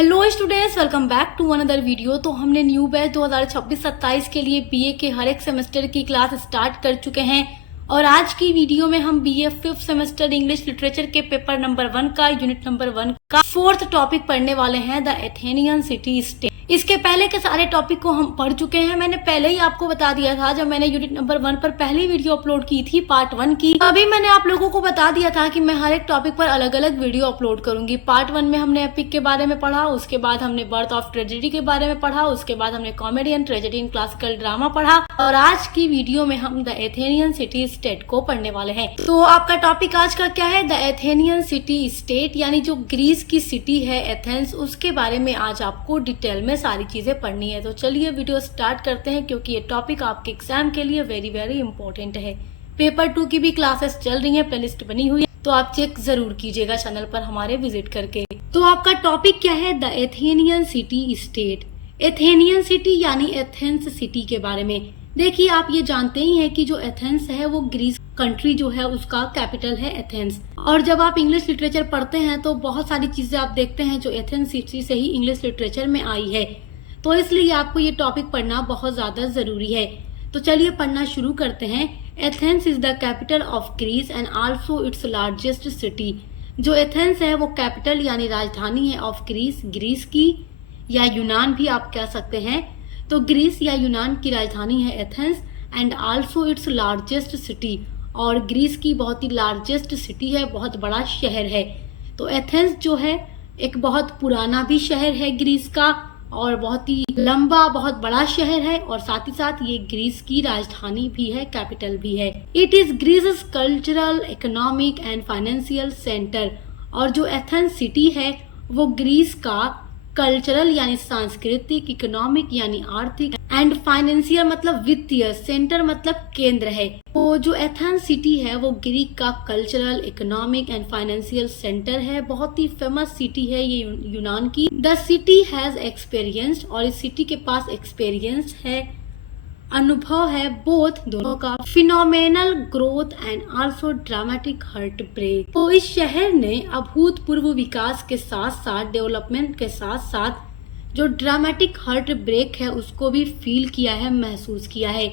Hello students, welcome back to another video. तो हमने new batch 2026-27 के लिए बीए के हर एक सेमेस्टर की क्लास स्टार्ट कर चुके हैं और आज की वीडियो में हम BA 5th semester English literature के पेपर नंबर 1 का यूनिट नंबर 1 का 4th टॉपिक पढ़ने वाले हैं, द एथेनियन सिटी स्टेट। इसके पहले के सारे टॉपिक को हम पढ़ चुके हैं। मैंने पहले ही आपको बता दिया था जब मैंने यूनिट नंबर 1 पर पहली वीडियो अपलोड की थी पार्ट 1 की। अभी मैंने आप लोगों को बता दिया था कि मैं हर एक टॉपिक पर अलग अलग वीडियो अपलोड करूंगी। पार्ट 1 में हमने एपिक के बारे में पढ़ा, उसके बाद हमने बर्थ ऑफ ट्रेजेडी के बारे में पढ़ा, उसके बाद हमने comedy and tragedy in classical drama पढ़ा और आज की वीडियो में हम द एथेनियन सिटी स्टेट को पढ़ने वाले हैं। तो आपका टॉपिक आज का क्या है? द एथेनियन सिटी स्टेट, यानी जो ग्रीस की सिटी है एथेंस, उसके बारे में आज आपको डिटेल में सारी चीजें पढ़नी है। तो चलिए वीडियो स्टार्ट करते हैं क्योंकि ये टॉपिक आपके एग्जाम के लिए वेरी वेरी इंपॉर्टेंट है। पेपर 2 की भी क्लासेस चल रही हैं, प्लेलिस्ट बनी हुई है, तो आप चेक जरूर कीजिएगा चैनल पर हमारे विजिट करके। तो आपका टॉपिक क्या है? The Athenian city state. Athenian city यानी एथेंस सिटी के बारे में। देखिए, आप ये जानते ही हैं कि जो एथेंस है वो ग्रीस कंट्री जो है उसका कैपिटल है एथेंस। और जब आप इंग्लिश लिटरेचर पढ़ते हैं तो बहुत सारी चीजें आप देखते हैं जो एथेंस सिटी से ही इंग्लिश लिटरेचर में आई है, तो इसलिए आपको ये टॉपिक पढ़ना बहुत ज्यादा जरूरी है। तो चलिए पढ़ना शुरू करते हैं। Athens is the capital of Greece and also its largest city. जो एथेंस है वो कैपिटल यानी राजधानी है ऑफ ग्रीस, ग्रीस की, या यूनान भी आप कह सकते हैं। तो ग्रीस या यूनान की राजधानी है Athens and also its largest city, और ग्रीस की बहुत ही लार्जेस्ट सिटी है, बहुत बड़ा शहर है। तो एथेंस जो है एक बहुत पुराना भी शहर है ग्रीस का, और बहुत ही लंबा बहुत बड़ा शहर है, और साथ ही साथ ये ग्रीस की राजधानी भी है, कैपिटल भी है। It is Greece cultural, economic and financial centre. और जो एथेंस सिटी है वो ग्रीस का कल्चरल यानी सांस्कृतिक, इकोनॉमिक यानी आर्थिक, एंड फाइनेंशियल मतलब वित्तीय, सेंटर मतलब केंद्र है। तो जो एथेंस सिटी है वो ग्रीक का cultural, economic and financial centre है। बहुत ही फेमस सिटी है ये यूनान की। द सिटी हैज एक्सपीरियंस्ड, और इस सिटी के पास एक्सपीरियंस है, अनुभव है, बोथ दोनों का, phenomenal growth and also dramatic heart break. तो इस शहर ने अभूतपूर्व विकास के साथ साथ, डेवलपमेंट के साथ साथ जो ड्रामेटिक हार्ट ब्रेक है उसको भी फील किया है, महसूस किया है।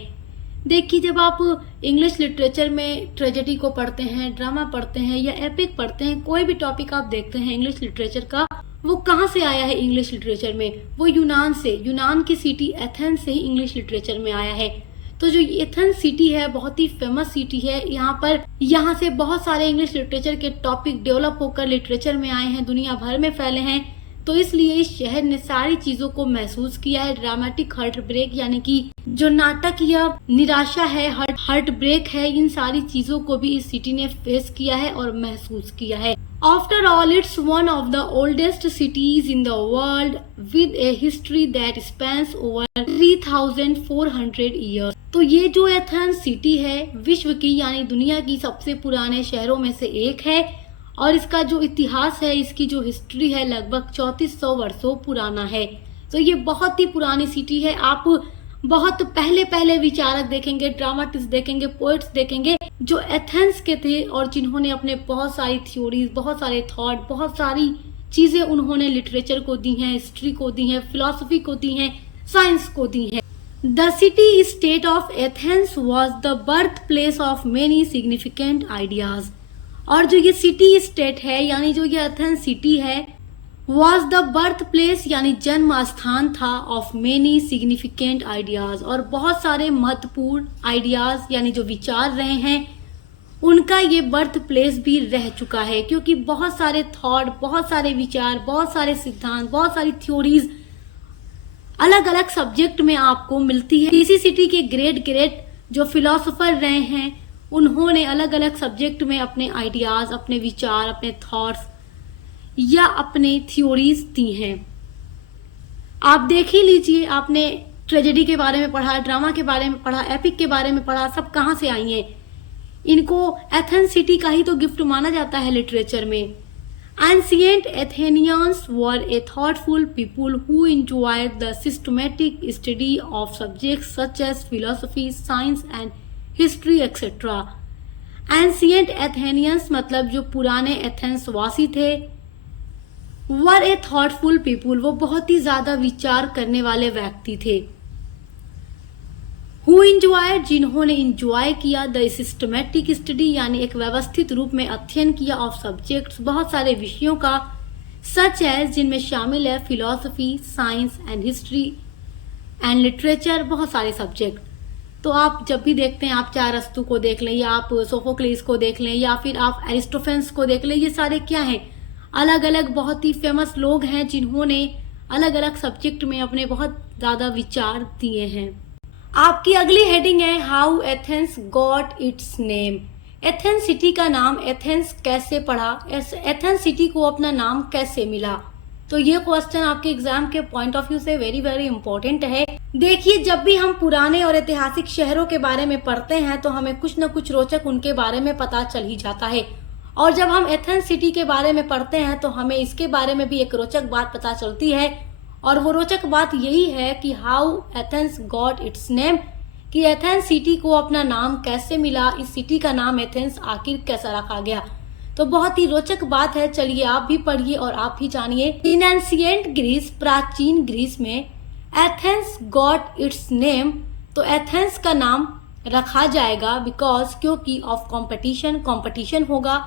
देखिए, जब आप इंग्लिश लिटरेचर में ट्रेजेडी को पढ़ते हैं, ड्रामा पढ़ते हैं या एपिक पढ़ते हैं, कोई भी टॉपिक आप देखते हैं इंग्लिश लिटरेचर का, वो कहाँ से आया है इंग्लिश लिटरेचर में? वो यूनान से, यूनान की सिटी एथेंस से ही इंग्लिश लिटरेचर में आया है। तो जो एथेंस सिटी है बहुत ही फेमस सिटी है। यहाँ से बहुत सारे इंग्लिश लिटरेचर के टॉपिक डेवलप होकर लिटरेचर में आए हैं, दुनिया भर में फैले हैं। तो इसलिए इस शहर ने सारी चीजों को महसूस किया है। ड्रामेटिक हार्ट ब्रेक यानी कि जो नाटक या निराशा है, हार्ट ब्रेक है, इन सारी चीजों को भी इस सिटी ने फेस किया है और महसूस किया है। After all, it's one of the oldest cities in the world with a history that spans over 3,400 years. तो ये जो एथेंस सिटी है विश्व की यानी दुनिया की सबसे पुराने शहरों में से एक है, और इसका जो इतिहास है, इसकी जो हिस्ट्री है लगभग 3400 वर्षों पुराना है। तो ये बहुत ही पुरानी सिटी है। आप बहुत पहले विचारक देखेंगे, ड्रामाटिस्ट देखेंगे, पोएट्स देखेंगे जो एथेंस के थे और जिन्होंने अपने बहुत सारी थ्योरीज, बहुत सारे थॉट, बहुत सारी चीजें उन्होंने लिटरेचर को दी हैं, हिस्ट्री को दी हैं, फिलॉसफी को दी हैं, साइंस को दी हैं। The city state of Athens was the birth place of many significant ideas. और जो ये सिटी स्टेट है यानी जो ये एथेंस सिटी है वॉज द बर्थ प्लेस यानी जन्म स्थान था ऑफ मेनी सिग्निफिकेंट आइडियाज, और बहुत सारे महत्वपूर्ण आइडियाज यानी जो विचार रहे हैं उनका ये बर्थ प्लेस भी रह चुका है, क्योंकि बहुत सारे थॉट, बहुत सारे विचार, बहुत सारे सिद्धांत, बहुत सारी थ्योरीज अलग अलग सब्जेक्ट में आपको मिलती है। इसी सिटी के ग्रेट जो फिलोसोफर रहे हैं उन्होंने अलग अलग सब्जेक्ट में अपने आइडियाज, अपने विचार, अपने थॉट्स या अपने थ्योरीज दी हैं। आप देख ही लीजिए, आपने ट्रेजेडी के बारे में पढ़ा, ड्रामा के बारे में पढ़ा, एपिक के बारे में पढ़ा, सब कहाँ से आई हैं? इनको एथेंस सिटी का ही तो गिफ्ट माना जाता है लिटरेचर में। Ancient Athenians were a thoughtful people who enjoyed the systematic study of subjects such as philosophy, science and history etcetera. Ancient Athenians मतलब जो पुराने एथेंस वासी थे, वर ए थॉटफुल पीपुल, वो बहुत ही ज्यादा विचार करने वाले व्यक्ति थे। हु इंजॉयड, जिन्होंने इंजॉय किया द सिस्टमेटिक स्टडी, यानी एक व्यवस्थित रूप में अध्ययन किया ऑफ सब्जेक्ट्स, बहुत सारे विषयों का, सच एज, जिनमें शामिल है philosophy, science and history and literature, बहुत सारे सब्जेक्ट। तो आप जब भी देखते हैं, आप चाहे अरस्तु को देख लें या आप सोफोक्लेस को देख लें या फिर आप एरिस्टोफेंस को देख लें, ये सारे क्या हैं, अलग अलग बहुत ही फेमस लोग हैं जिन्होंने अलग अलग सब्जेक्ट में अपने बहुत ज्यादा विचार दिए हैं। आपकी अगली हेडिंग है how Athens got its name. Athens city का नाम एथेंस कैसे पड़ा, एथेंस सिटी को अपना नाम कैसे मिला। तो ये क्वेश्चन आपके एग्जाम के पॉइंट ऑफ व्यू से वेरी वेरी इंपॉर्टेंट है। देखिए, जब भी हम पुराने और ऐतिहासिक शहरों के बारे में पढ़ते हैं तो हमें कुछ न कुछ रोचक उनके बारे में पता चल ही जाता है, और जब हम एथेंस सिटी के बारे में पढ़ते हैं तो हमें इसके बारे में भी एक रोचक बात पता चलती है, और वो रोचक बात यही है कि how Athens got its name, कि एथेंस सिटी को अपना नाम कैसे मिला, इस सिटी का नाम एथेंस आखिर कैसा रखा गया। तो बहुत ही रोचक बात है, चलिए आप भी पढ़िए और आप भी जानिए। इन एंशिएंट ग्रीस, प्राचीन ग्रीस में एथेंस गॉट इट्स नेम, तो एथेंस का नाम रखा जाएगा बिकॉज, क्योंकि ऑफ कंपटीशन, कंपटीशन होगा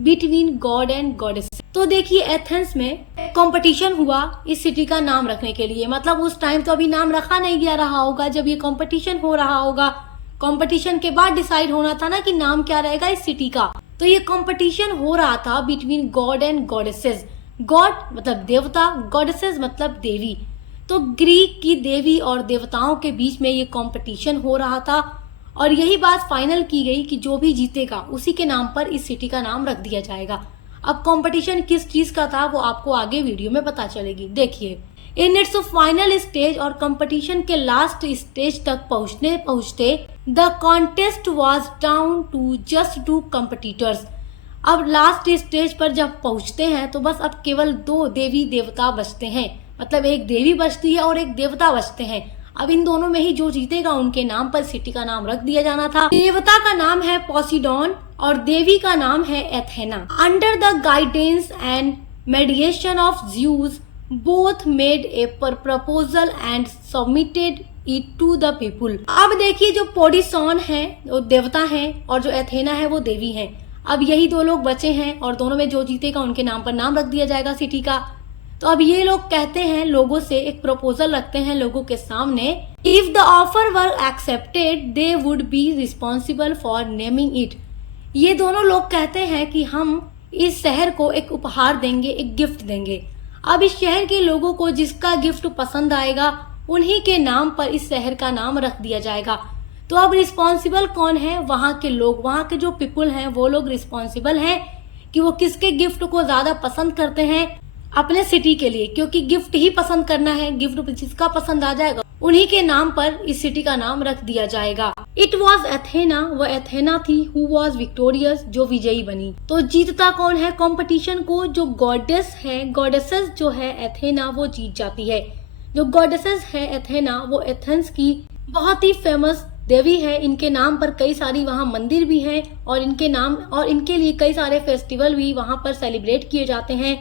बिटवीन गॉड एंड गॉडेस। तो देखिए, एथेंस में कंपटीशन हुआ इस सिटी का नाम रखने के लिए, मतलब उस टाइम तो अभी नाम रखा नहीं गया रहा होगा, जब ये कंपटीशन हो रहा होगा, कंपटीशन के बाद डिसाइड होना था ना कि नाम क्या रहेगा इस सिटी का। तो ये कंपटीशन हो रहा था between God and goddesses. God मतलब देवता, गॉडेसेस मतलब देवी। तो ग्रीक की देवी और देवताओं के बीच में ये कंपटीशन हो रहा था, और यही बात फाइनल की गई कि जो भी जीतेगा उसी के नाम पर इस सिटी का नाम रख दिया जाएगा। अब कंपटीशन किस चीज का था वो आपको आगे वीडियो में पता चलेगी। देखिए, इन इट्स फाइनल स्टेज, और कंपटीशन के लास्ट स्टेज तक पहुंचते the contest was down to just 2 competitors. अब लास्ट स्टेज पर जब पहुंचते हैं तो बस अब केवल 2 देवी देवता बचते हैं, मतलब एक देवी बचती है और एक देवता बचते हैं। अब इन दोनों में ही जो जीतेगा उनके नाम पर सिटी का नाम रख दिया जाना था। देवता का नाम है पोसिडॉन और देवी का नाम है Athena. Under the guidance and mediation of Zeus, both made a proposal and submitted it to the people. अब देखिए, जो पोडिसॉन है वो देवता है और जो एथेना है वो देवी है। अब यही 2 लोग बचे हैं और दोनों में जो जीतेगा उनके नाम पर नाम रख दिया जाएगा सिटी का। तो अब ये लोग कहते हैं, लोगों से एक प्रपोजल रखते हैं लोगों के सामने, if the offer were accepted they would be responsible for naming it. ये दोनों लोग कहते हैं कि हम इस शहर को एक उपहार देंगे, एक गिफ्ट देंगे। अब इस शहर के लोगों को जिसका गिफ्ट पसंद आएगा उन्हीं के नाम पर इस शहर का नाम रख दिया जाएगा। तो अब रिस्पॉन्सिबल कौन है? वहाँ के लोग, वहाँ के जो पीपुल हैं वो लोग रिस्पॉन्सिबल हैं कि वो किसके गिफ्ट को ज्यादा पसंद करते हैं अपने सिटी के लिए, क्योंकि गिफ्ट ही पसंद करना है, गिफ्ट जिसका पसंद आ जाएगा उन्हीं के नाम पर इस सिटी का नाम रख दिया जाएगा। इट वॉज एथेना, वो एथेना थी, हु वॉज विक्टोरियस, जो विजयी बनी। तो जीतता कौन है कंपटीशन को? जो गॉडेस है, गॉडेसेस जो है एथेना, वो जीत जाती है। जो गॉडेसेस है एथेना वो एथेंस की बहुत ही फेमस देवी है। इनके नाम पर कई सारी वहाँ मंदिर भी हैं और इनके नाम और इनके लिए कई सारे फेस्टिवल भी वहाँ पर सेलिब्रेट किए जाते हैं।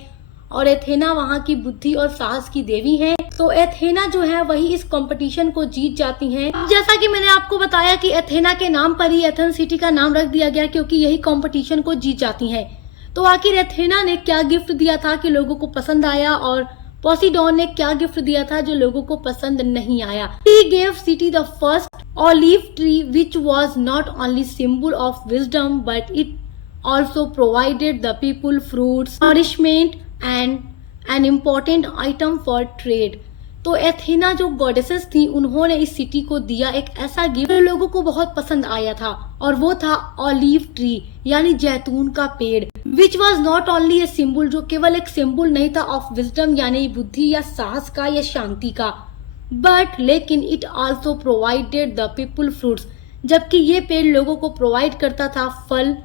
और एथेना वहाँ की बुद्धि और साहस की देवी है। तो एथेना जो है वही इस कंपटीशन को जीत जाती हैं। जैसा कि मैंने आपको बताया कि एथेना के नाम पर ही एथेंस सिटी का नाम रख दिया गया, क्योंकि यही कंपटीशन को जीत जाती हैं। तो आखिर एथेना ने क्या गिफ्ट दिया था कि लोगों को पसंद आया, और पोसिडॉन ने क्या गिफ्ट दिया था जो लोगों को पसंद नहीं आया? He gave city the first olive tree which was not only symbol of wisdom but it also provided the people fruits, nourishment and an important item for trade. तो एथेना जो गॉडेसेस थी उन्होंने इस सिटी को दिया एक ऐसा gift जो लोगों को बहुत पसंद आया था, और वो था ऑलिव ट्री यानी जैतून का पेड़। Which was not only a symbol, जो केवल एक सिंबल नहीं था ऑफ विजडम यानी बुद्धि या साहस का या शांति का, बट लेकिन it also provided the people fruits, जबकि ये पेड़ लोगों को प्रोवाइड करता था फल,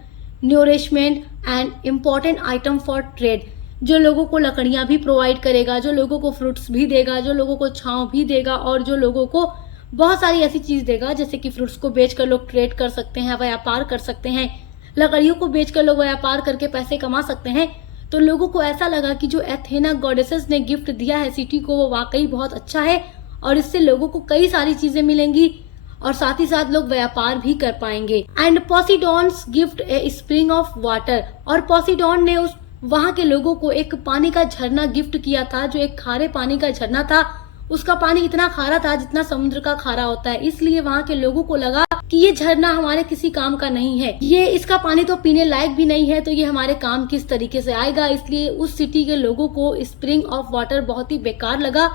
nourishment and important item for trade, जो लोगों को लकड़ियां भी प्रोवाइड करेगा, जो लोगों को फ्रूट्स भी देगा, जो लोगों को छांव भी देगा, और जो लोगों को बहुत सारी ऐसी चीज देगा जैसे कि फ्रूट्स को बेचकर लोग ट्रेड कर सकते हैं, व्यापार कर सकते हैं, लकड़ियों को बेचकर लोग व्यापार करके पैसे कमा सकते हैं। तो लोगों को ऐसा लगा कि जो एथेना गॉडेसेस ने गिफ्ट दिया है सिटी को वो वाकई बहुत अच्छा है और इससे लोगों को कई सारी चीजें मिलेंगी और साथ ही साथ लोग व्यापार भी कर पाएंगे। And Poseidon's gift a spring of water, और पॉसीडॉन ने उस वहां के लोगों को एक पानी का झरना गिफ्ट किया था, जो एक खारे पानी का झरना था। उसका पानी इतना खारा था जितना समुद्र का खारा होता है, इसलिए वहां के लोगों को लगा कि ये झरना हमारे किसी काम का नहीं है, ये इसका पानी तो पीने लायक भी नहीं है, तो ये हमारे काम किस तरीके से आएगा। इसलिए उस सिटी के लोगों को स्प्रिंग ऑफ वाटर बहुत ही बेकार लगा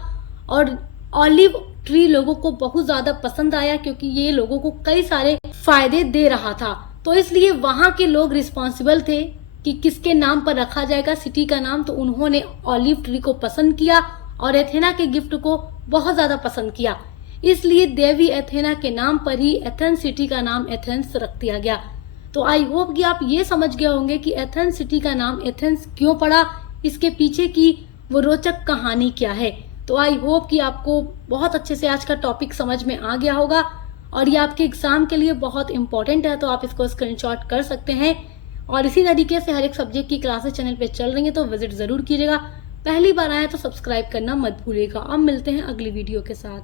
और ऑलिव ट्री लोगों को बहुत ज्यादा पसंद आया क्योंकि ये लोगों को कई सारे फायदे दे रहा था। तो इसलिए वहां के लोग रिस्पॉन्सिबल थे कि किसके नाम पर रखा जाएगा सिटी का नाम, तो उन्होंने ऑलिव ट्री को पसंद किया और एथेना के गिफ्ट को बहुत ज्यादा पसंद किया। इसलिए देवी एथेना के नाम पर ही एथेंस सिटी का नाम एथेंस रख दिया गया। तो आई होप कि आप ये समझ गए होंगे कि एथेंस सिटी का नाम एथेंस क्यों पड़ा, इसके पीछे की वो रोचक कहानी क्या है। तो आई होप कि आपको बहुत अच्छे से आज का टॉपिक समझ में आ गया होगा और ये आपके एग्जाम के लिए बहुत इंपॉर्टेंट है, तो आप इसको स्क्रीनशॉट कर सकते हैं। और इसी तरीके से हर एक सब्जेक्ट की क्लासेस चैनल पे चल रही हैं, तो विजिट जरूर कीजिएगा। पहली बार आए तो सब्सक्राइब करना मत भूलिएगा। अब मिलते हैं अगली वीडियो के साथ।